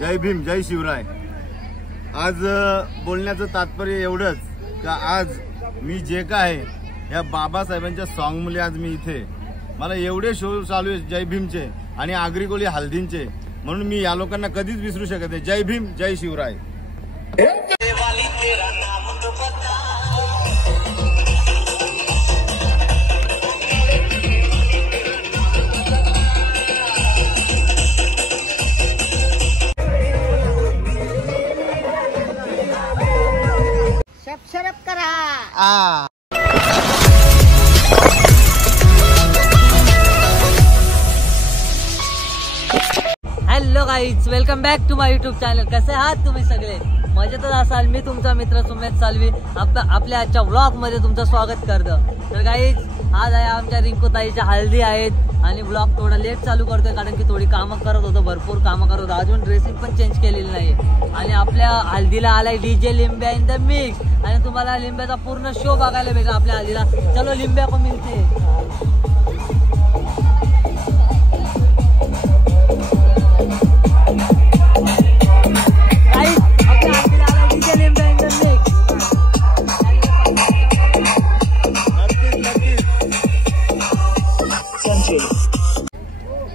जय भीम, जय शिवराय। आज बोलण्याचं तात्पर्य एवढंच का आज मी जे काय या बाबासाहेबांच्या सॉन्ग मुळे आज मी इथे, मला एवढे शो चालू आहे जय भीमचे आणि आगरी कोळी हल्दींचे, म्हणून मी या लोकांना कधीच विसरू शकत नाही। जय भीम, जय शिवराय। सबस्क्राइब करा। Hello guys, welcome back to my YouTube channel. कसे आहात तुम्ही सगळे? मजेतच असाल। मी तुमचा मित्र सुमेध सालवी आपल्या आजच्या व्लॉग मध्ये तुमचं स्वागत करतो। तर गाईज, आज आहे आमच्या रिंकूताईच्या हल्दी आहेत आणि व्लॉग थोडा लेट चालू करतोय कारण की थोडी कामं करत होतो, भरपूर कामं करत होतो। अजून ड्रेसिंग पण चेंज केलेली नाही आणि आपल्या हल्दीला आलाय डीजे लिंब्या इन द मिक्स आणि तुम्हाला लिंब्याचा पूर्ण शो बघायला भेटेल आपल्या हल्दीला। चलो लिंब्या को मिलते।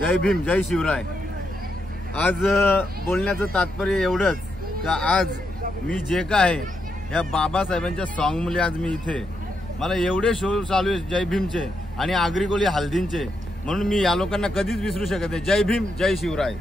जय भीम, जय शिवराय। आज बोलण्याचं तात्पर्य एवढंच का आज मी जे काय या बाबासाहेबांच्या सॉन्ग मुळे आज मी इथे, मला एवढे शो चालू आहे जय भीमचे आणि आगरी कोळी हल्दींचे, म्हणून मी या लोकांना कधीच विसरू शकत नाही। जय भीम, जय शिवराय।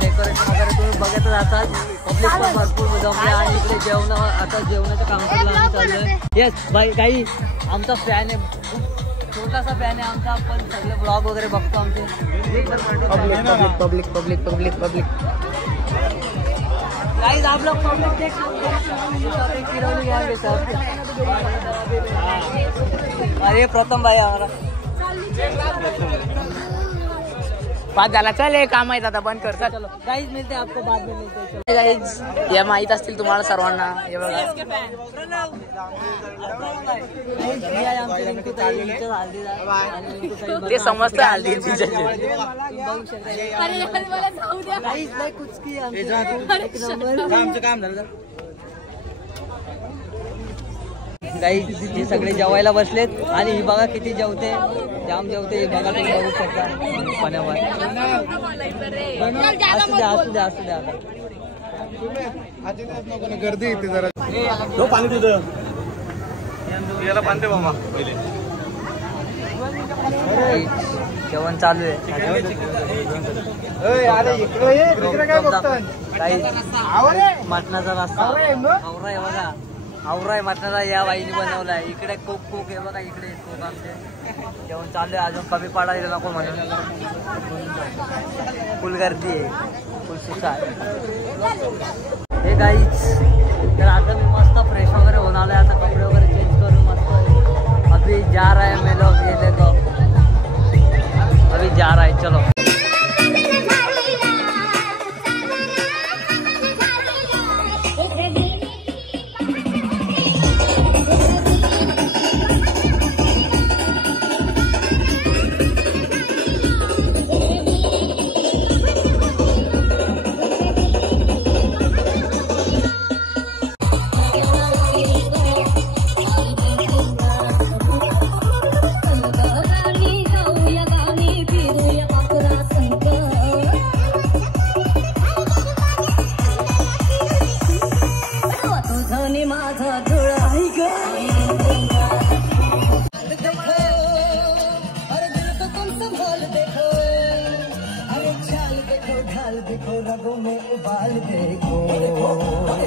डेकोरेशन वगैरे तुम्ही बघतच असाल। पब्लिक पण भरपूर जमले आणि इकडे जेवणाच्या काउंटरला आम्ही चाललोय। येस बाई, काही आमचा फॅन आहे, छोटासा फॅन आहे आमचा, पण सगळे ब्लॉग वगैरे बघतो आमचे। पब्लिक गाइस, आप लोग पब्लिक देख अरे प्रथम भाई हमारा बाद झाला। चल एक काम आहे आता, बंद कर। चलो गाइस, मिलते हैं आपको बाद में, मिलते हैं। गाइस, या माहित असतील तुम्हाला सर्वांना, हे बघा ते समजतं हल्दी काम झालं। गाइस, हे सगळे जेवायला बसलेत आणि ही बघा किती जेवते, जाम जेवते, हे बघा तुम्ही बघू शकता पाण्यावर। असू द्या आता गर्दी येते जरा। पाणी तुझं याला पाणी दे बाबा पहिले। जेवण चालू आहे। मटणाचा रस्ता आवरा आहे बघा, आवरा आहे मटणाचा, या बाईने बनवलाय। इकडे कोक आहे बघा, इकडे कोक आमचे। जेवण चालू आहे, अजून कमी पडायला नको म्हणून फुल गर्दी आहे, फुल सुसा आहे। हे गाईच, तर आता मी मस्त फ्रेश वगैरे होऊन आलोय, आता कपडे वगैरे चेंज करून मस्त अभी जा रहा है मैं लोग, ये देखो अभी जा रहा है। चलो देखो रगों में उबाल देखो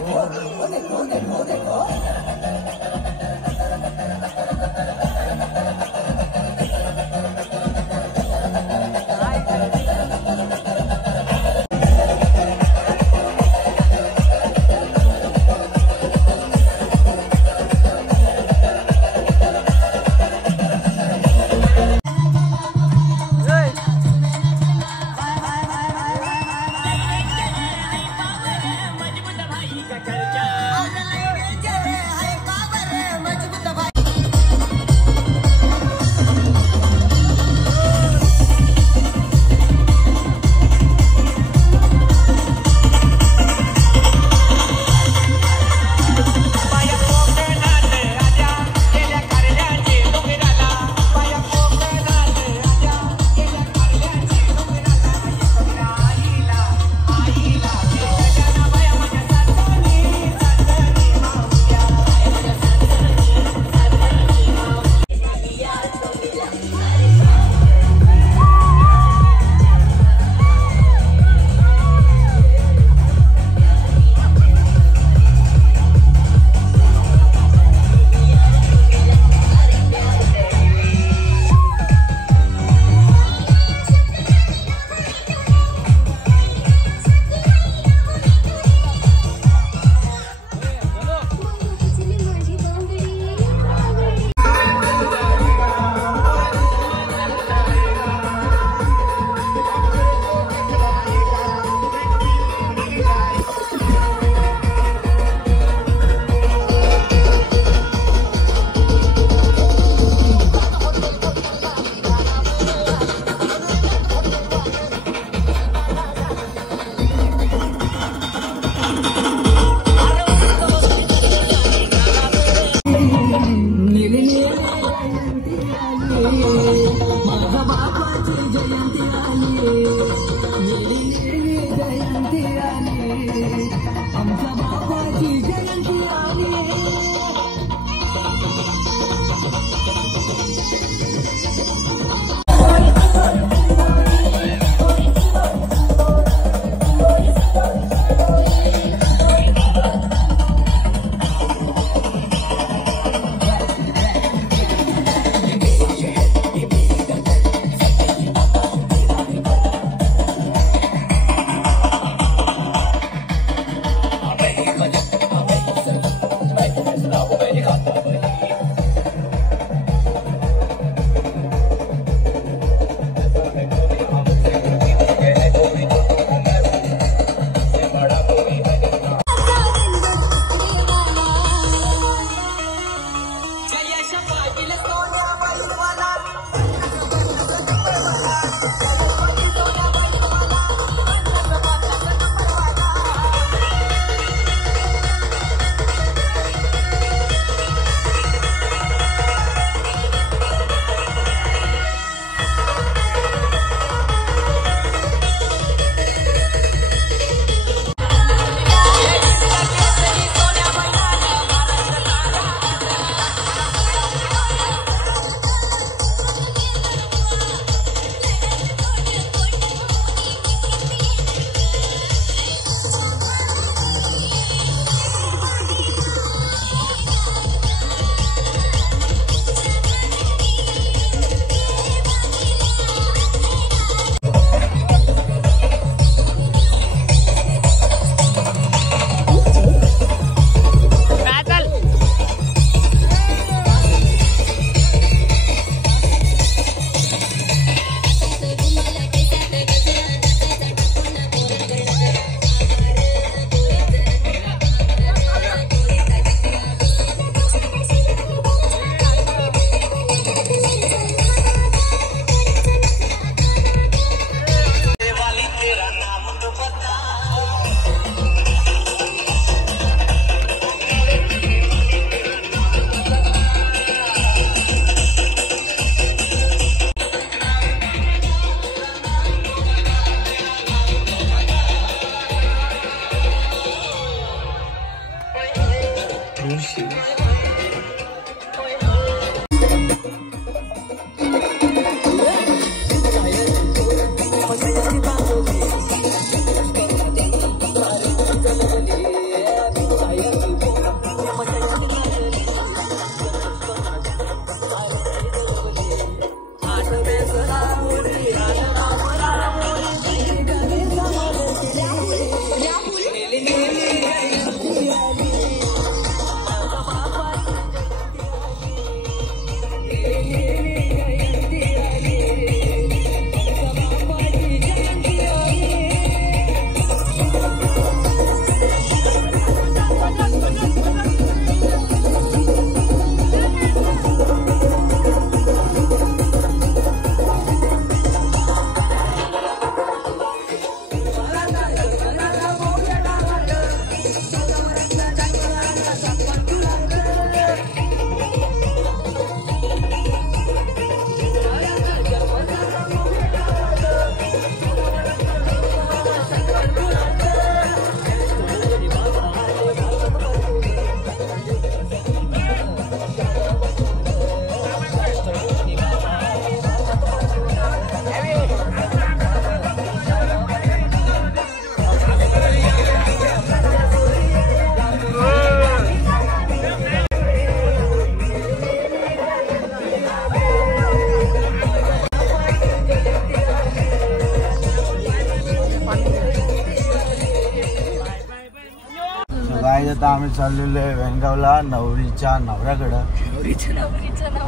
आता आम्ही चाललेलो आहे वेंगावला नवरीच्या नवऱ्याकडं.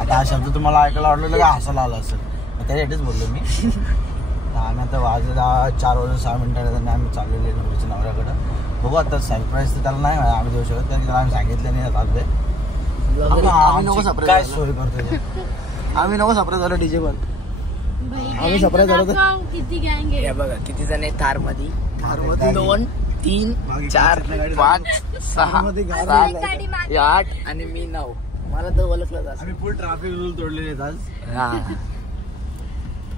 आता हा शब्द तुम्हाला ऐकायला वाटलेलं का हसायला आला असेल, त्यासाठीच बोललो मी. आम्ही आता वाजला 4 वाजून 6 मिनिटांनी आम्ही चाललेलो आहे नवरीच्या नवऱ्याकडं. बघू आता सरप्राईज तर त्याला नाही आम्ही देऊ शकत, कारण आम्ही सांगितलं नाही चालतंय. काय सोय करतोय आम्ही नको सरप्राईज झालं डीजे पण आम्ही सरप्राईज झालो. किती गँग आहे बघा, किती जण आहे थार मध्ये. 2 3 4 5 6 7 8 आणि मी 9. मला तर ओळखलं. आम्ही फुल ट्रॅफिक रूल तोडलेले आहेत आज. हा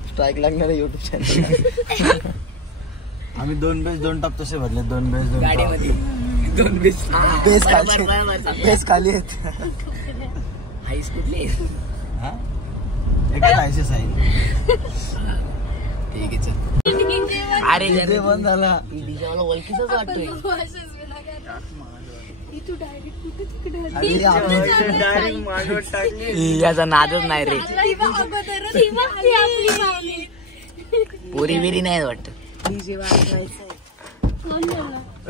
स्ट्राईक लागणार आहे युट्यूब चॅनल. आम्ही 2 बेस 2 टॉप तसे भरले. 2 बेस 2 गाडीमध्ये 2 बेस खाली आहेत. आईस कुठली एकच आयसीस आहे. ठीक आहे चल. अरे ते बंद झाला. डीजेवाला ओळखीचाच वाटतोय. याचा नादच नाही रे. पोरी बिरी नाही वाटत.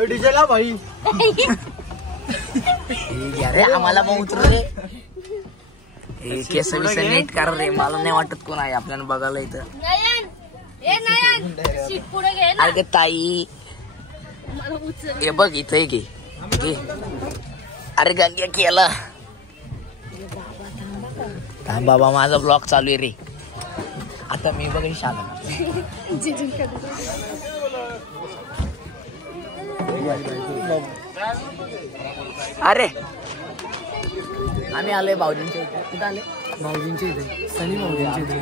डीजेला भाई अरे आम्हाला पण उतरू रे. केस बिस नीट कर रे. मला नाही वाटत कोण आहे आपल्याला बघायला इथं. अरे ताई हे बघ इथं घे. अरे गंग्या केला. थांब बाबा माझा ब्लॉग चालू आहे रे. आता मी बघ शाला. अरे आम्ही आलोय भाऊजींच्या इथे. कुठं आले? भाऊजींच्या इथे, सनी भाऊजींच्या इथे.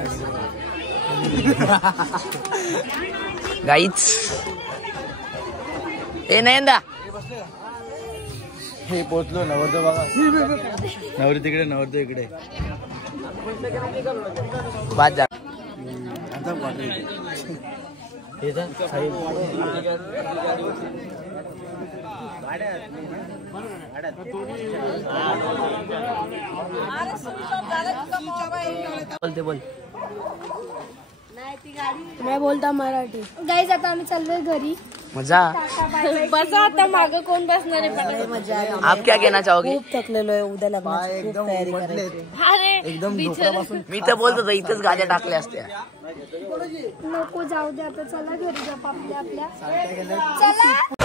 गाईच ए नयनदा हे पोचलो. नवरदेव बघा. नवरी तिकडे नवरदेव इकडे. बाद जा. बोलते बोल. मैं बोलता मराठी. गाईज आता आम्ही चाललोय घरी. मजा. बसा आता मागं कोण बसणार आहे. मजा. आप क्या कहना चाहोगे? खूप थकलेलो आहे. उद्या लग्नाची खूप तयारी करायची. एकदम मी तर बोलतो इथंच गाड्या टाकल्या असत्या. नको जाऊ दे आता. चला घरी जा आपल्या. चला.